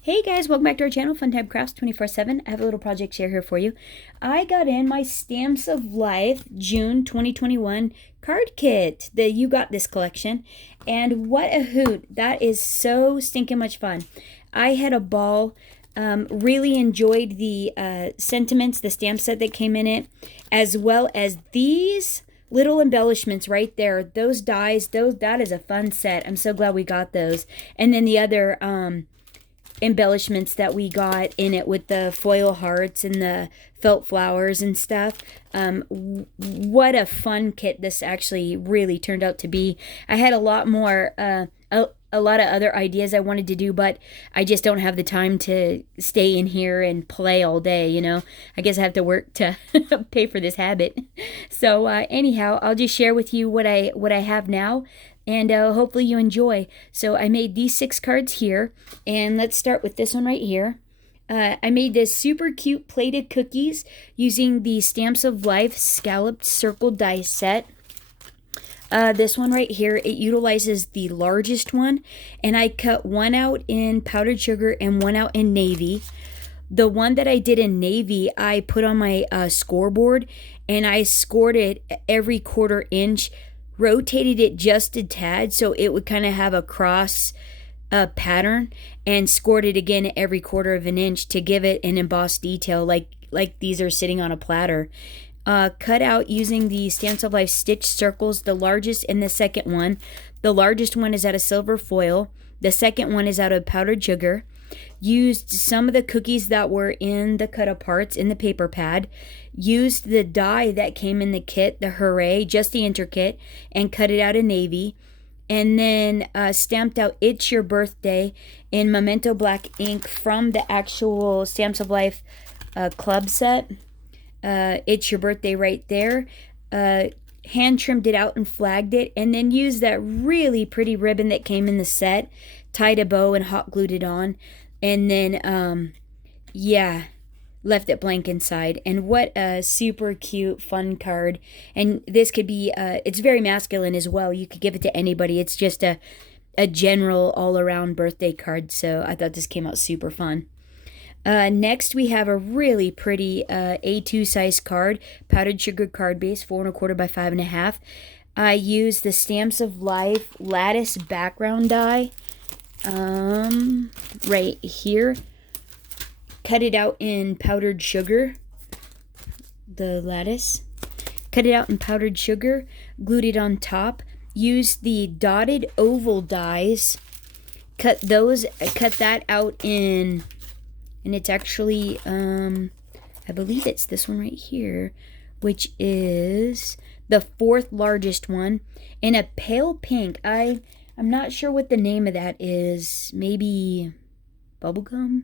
Hey guys, welcome back to our channel, Funtime Crafts 24/7. I have a little project share here for you. I got in my Stamps of Life June 2021 card kit, the You Got This collection, and what a hoot. That is so stinking much fun. I had a ball, really enjoyed the sentiments, the stamp set that came in it, as well as these little embellishments right there. Those dies, that is a fun set. I'm so glad we got those. And then the other embellishments that we got in it with the foil hearts and the felt flowers and stuff. What a fun kit this actually really turned out to be. I had a lot more a lot of other ideas I wanted to do, but I just don't have the time to stay in here and play all day, you know. I guess I have to work to pay for this habit. So anyhow, I'll just share with you what I have now, and hopefully you enjoy. So I made these 6 cards here, and let's start with this one right here. I made this super cute plated cookies using the Stamps of Life scalloped circle die set. This one right here, it utilizes the largest one, and I cut one out in powdered sugar and one out in navy. The one that I did in navy, I put on my scoreboard, and I scored it every 1/4 inch, rotated it just a tad so it would kind of have a cross pattern, and scored it again every 1/4 of an inch to give it an embossed detail like these are sitting on a platter. Cut out using the Stamps of Life stitched circles, the largest and the second one. The largest one is out of silver foil. The second one is out of powdered sugar. Used some of the cookies that were in the cut aparts in the paper pad. Used the die that came in the kit, the Hooray, just the intricate, and cut it out in navy. And then stamped out It's Your Birthday in Memento black ink from the actual Stamps of Life club set. It's Your Birthday right there. Hand trimmed it out and flagged it, and then used that really pretty ribbon that came in the set, tied a bow and hot glued it on, and then left it blank inside. And what a super cute fun card. And this could be it's very masculine as well. You could give it to anybody. It's just a general all-around birthday card. So I thought this came out super fun. Next, we have a really pretty A2 size card, powdered sugar card base, 4 1/4 by 5 1/2. I used the Stamps of Life lattice background die right here. Cut it out in powdered sugar, the lattice. Cut it out in powdered sugar, glued it on top. Used the dotted oval dies. Cut that out in... And it's actually, I believe it's this one right here, which is the 4th largest one, in a pale pink. I'm not sure what the name of that is. Maybe bubblegum?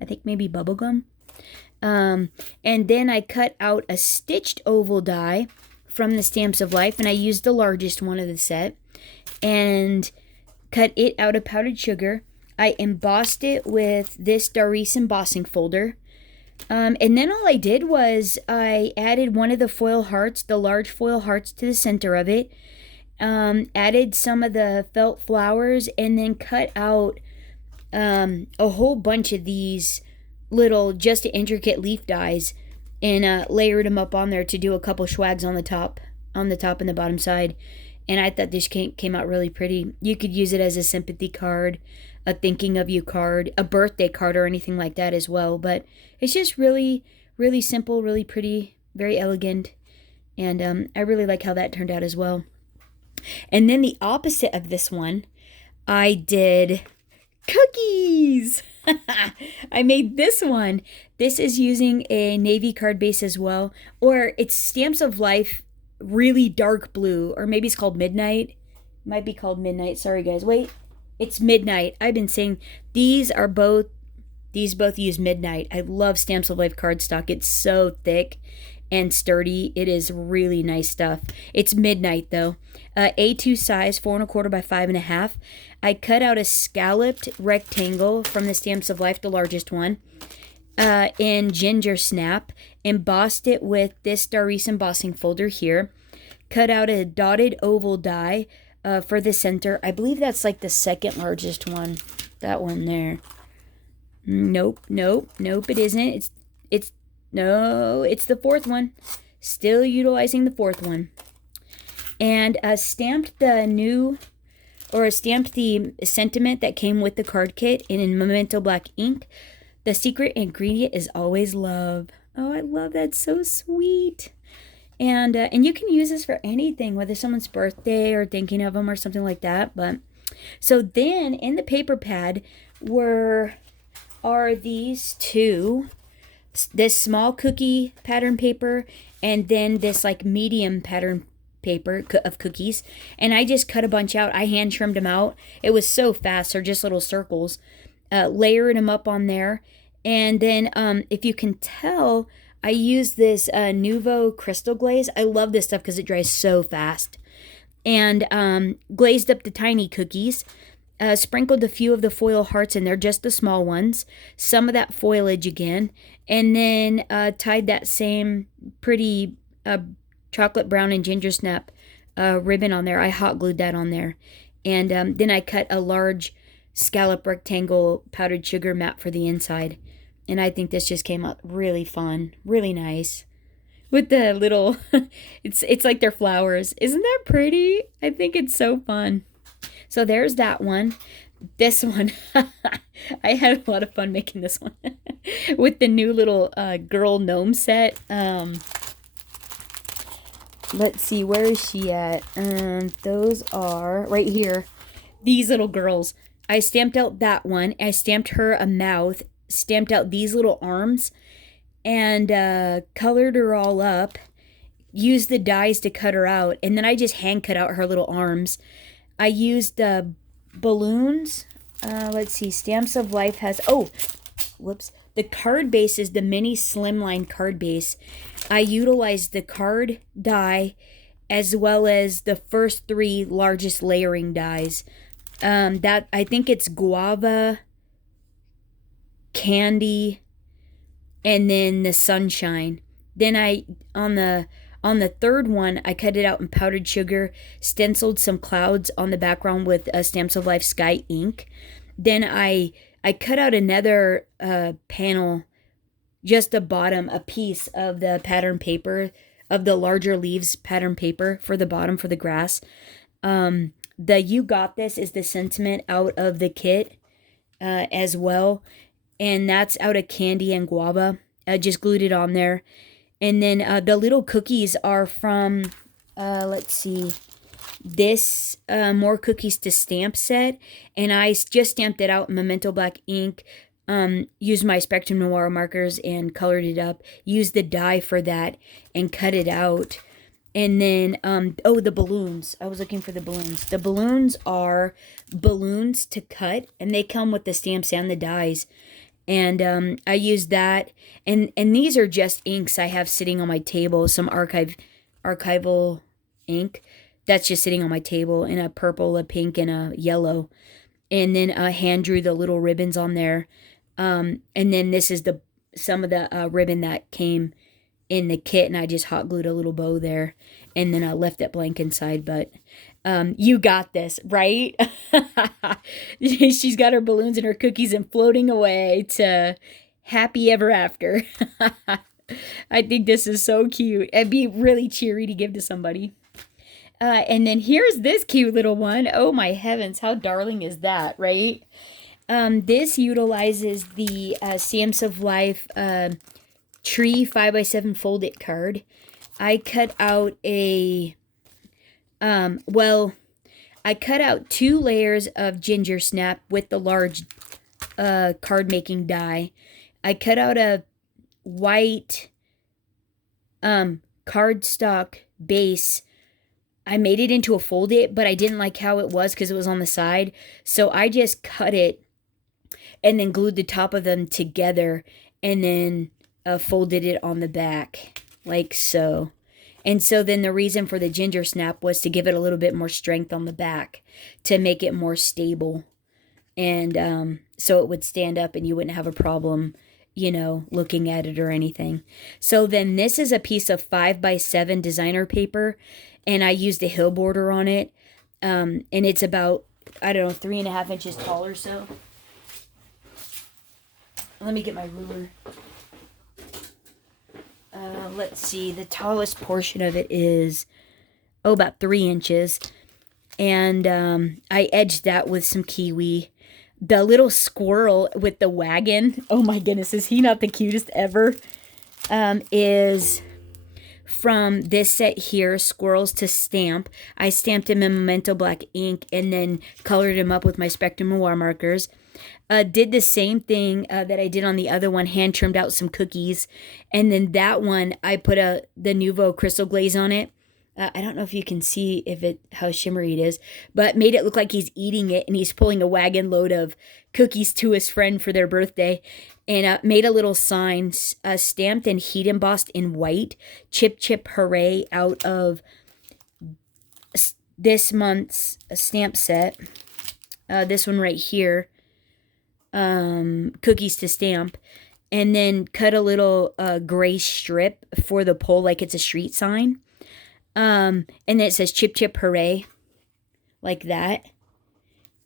I think maybe bubblegum. And then I cut out a stitched oval die from the Stamps of Life, and I used the largest one of the set, and cut it out of powdered sugar. I embossed it with this Doris embossing folder. And then all I did was I added one of the foil hearts, the large foil hearts, to the center of it. Added some of the felt flowers, and then cut out a whole bunch of these little just intricate leaf dies, and layered them up on there to do a couple swags on the top and the bottom side. And I thought this came out really pretty. You could use it as a sympathy card, a thinking of you card, a birthday card, or anything like that as well. But it's just really, really simple, really pretty, very elegant. And I really like how that turned out as well. And then the opposite of this one, I did cookies. I made this one. This is using a navy card base as well. Or it's Stamps of Life really dark blue, or maybe it's called Midnight. It might be called Midnight. Sorry guys, wait, it's Midnight. I've been saying these both use Midnight. I love Stamps of Life cardstock. It's so thick and sturdy. It is really nice stuff. It's Midnight though. A2 size, 4 1/4 by 5 1/2. I cut out a scalloped rectangle from the Stamps of Life, the largest one, in ginger snap. Embossed it with this Doris embossing folder here. Cut out a dotted oval die for the center. I believe that's like the 2nd largest one. That one there. Nope, nope, nope, it isn't. No, it's the fourth one. Still utilizing the fourth one. And stamped the sentiment that came with the card kit in Memento Black ink. The secret ingredient is always love. Oh, I love that. So sweet. And you can use this for anything, whether someone's birthday or thinking of them or something like that. But so then in the paper pad are these two, this small cookie pattern paper and then this like medium pattern paper of cookies, and I just cut a bunch out. I hand trimmed them out. It was so fast. They're just little circles. Layered them up on there, and then if you can tell, I use this Nuvo crystal glaze. I love this stuff because it dries so fast. And glazed up the tiny cookies. Sprinkled a few of the foil hearts in there, just the small ones. Some of that foliage again. And then tied that same pretty chocolate brown and ginger snap ribbon on there. I hot glued that on there. And then I cut a large scallop rectangle powdered sugar mat for the inside. And I think this just came out really fun, really nice. With the little, it's like they're flowers. Isn't that pretty? I think it's so fun. So there's that one. This one, I had a lot of fun making this one. With the new little girl gnome set. Let's see, where is she at? Those are right here. These little girls. I stamped out that one. I stamped her a mouth. Stamped out these little arms. And colored her all up. Used the dies to cut her out. And then I just hand cut out her little arms. I used balloons. Let's see. Stamps of Life has... Oh, whoops. The card base is the mini slimline card base. I utilized the card die as well as the first three largest layering dies. That I think it's guava, candy, and then the sunshine. Then on the third one, I cut it out in powdered sugar, stenciled some clouds on the background with Stamps of Life Sky ink. Then I cut out another panel, just a piece of the pattern paper, of the larger leaves pattern paper for the bottom for the grass. The You Got This is the sentiment out of the kit as well. And that's out of candy and guava. I just glued it on there. And then the little cookies are from, let's see, this More Cookies to Stamp set. And I just stamped it out in Memento Black ink. Used my Spectrum Noir markers and colored it up. Used the die for that and cut it out. And then, the balloons. I was looking for the balloons. The balloons are balloons to cut. And they come with the stamps and the dies. And I used that. And these are just inks I have sitting on my table. Some archival ink. That's just sitting on my table in a purple, a pink, and a yellow. And then I hand drew the little ribbons on there. And then this is some of the ribbon that came in the kit, and I just hot glued a little bow there. And then I left it blank inside, but you got this, right? She's got her balloons and her cookies and floating away to happy ever after. I think this is so cute. It'd be really cheery to give to somebody. And then here's this cute little one. Oh my heavens, how darling is that, right? This utilizes the Stamps of Life tree 5x7 fold-it card. I cut out I cut out 2 layers of ginger snap with the large card making die. I cut out a white cardstock base. I made it into a fold-it, but I didn't like how it was because it was on the side. So I just cut it and then glued the top of them together and then folded it on the back like so. And so then the reason for the ginger snap was to give it a little bit more strength on the back to make it more stable. And so it would stand up and you wouldn't have a problem, looking at it or anything. So then this is a piece of 5x7 designer paper, and I used a hill border on it. And it's about, 3.5 inches tall or so. let me get my ruler. Let's see. The tallest portion of it is, about 3 inches. And I edged that with some kiwi. The little squirrel with the wagon, oh my goodness, is he not the cutest ever? Is from this set here, Squirrels to Stamp. I stamped him in Memento Black ink and then colored him up with my Spectrum Noir markers. Did the same thing that I did on the other one, hand trimmed out some cookies. And then that one, I put the Nuvo crystal glaze on it. I don't know if you can see how shimmery it is, but made it look like he's eating it and he's pulling a wagon load of cookies to his friend for their birthday. And made a little sign, stamped and heat embossed in white, Chip Chip Hooray, out of this month's stamp set. This one right here, Cookies to Stamp. And then cut a little gray strip for the pole like it's a street sign. And then it says Chip Chip Hooray, like that.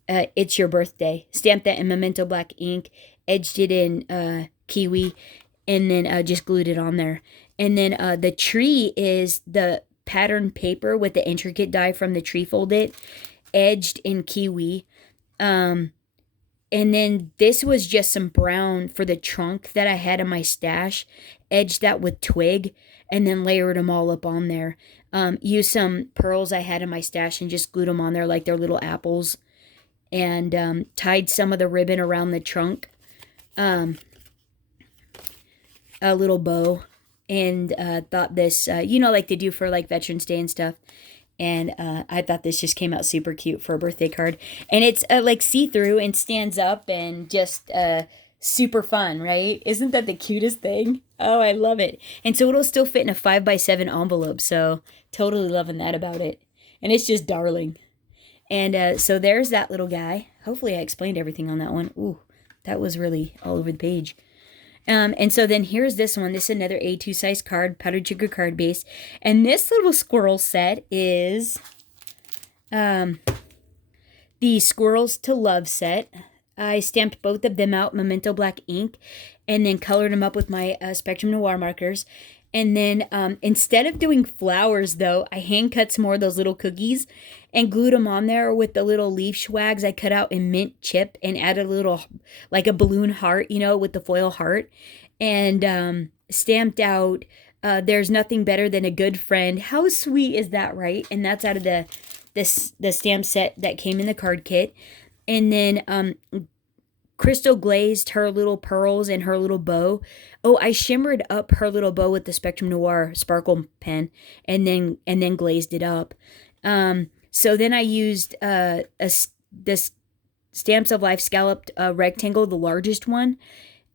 It's your birthday. Stamped that in Memento Black ink, edged it in kiwi, and then just glued it on there. And then the tree is the patterned paper with the intricate die from the tree folded, edged in kiwi. And then this was just some brown for the trunk that I had in my stash, edged that with twig, and then layered them all up on there. Used some pearls I had in my stash and just glued them on there like they're little apples. And tied some of the ribbon around the trunk. A little bow. And thought this, like they do for like Veterans Day and stuff. And I thought this just came out super cute for a birthday card. And it's like see-through and stands up and just super fun, right? Isn't that the cutest thing? Oh, I love it. And so it'll still fit in a 5x7 envelope. So totally loving that about it. And it's just darling. And so there's that little guy. Hopefully I explained everything on that one. Ooh, that was really all over the page. And so then here's this one. This is another A2 size card, powdered sugar card base. And this little squirrel set is the Squirrels to Love set. I stamped both of them out Memento Black ink and then colored them up with my Spectrum Noir markers. And then instead of doing flowers, though, I hand cut some more of those little cookies and glued them on there with the little leaf swags I cut out in mint chip and added a little, like a balloon heart, with the foil heart. And stamped out, There's Nothing Better Than a Good Friend. How sweet is that, right? And that's out of the stamp set that came in the card kit. And then Crystal glazed her little pearls and her little bow. Oh, I shimmered up her little bow with the Spectrum Noir sparkle pen and then glazed it up. So then I used this Stamps of Life scalloped rectangle, the largest one.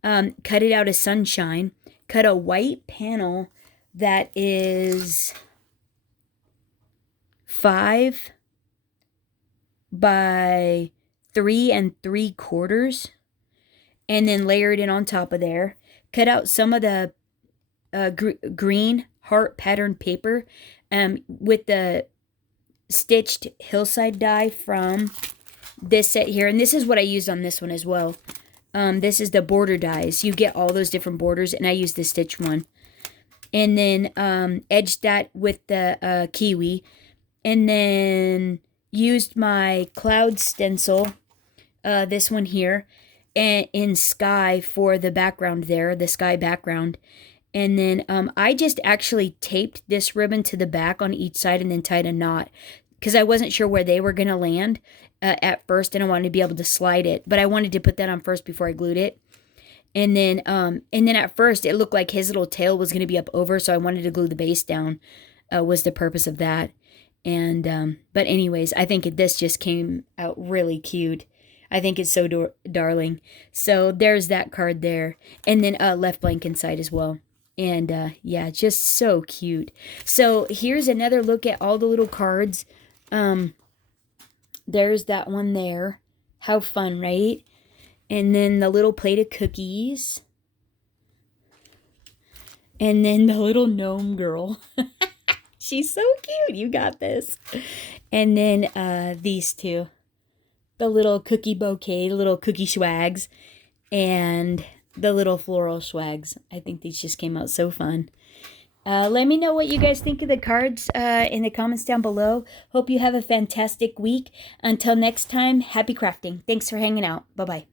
Cut it out as sunshine. Cut a white panel that is 5 by 3 3/4. And then layered it on top of there. Cut out some of the green heart pattern paper with the stitched hillside die from this set here. And this is what I used on this one as well. This is the border dies. You get all those different borders, and I used the stitch one. And then edged that with the kiwi. And then used my cloud stencil, this one here, in sky for the background there, the sky background. And then I just actually taped this ribbon to the back on each side and then tied a knot because I wasn't sure where they were going to land at first, and I wanted to be able to slide it. But I wanted to put that on first before I glued it. And then at first it looked like his little tail was going to be up over, so I wanted to glue the base down, was the purpose of that. And but anyways, I think this just came out really cute. I think it's so darling. So there's that card there. And then left blank inside as well. And yeah, just so cute. So here's another look at all the little cards. There's that one there. How fun, right? And then the little plate of cookies. And then the little gnome girl. She's so cute. You got this. And then these two. The little cookie bouquet, the little cookie swags. And the little floral swags. I think these just came out so fun. Let me know what you guys think of the cards in the comments down below. Hope you have a fantastic week. Until next time, happy crafting. Thanks for hanging out. Bye-bye.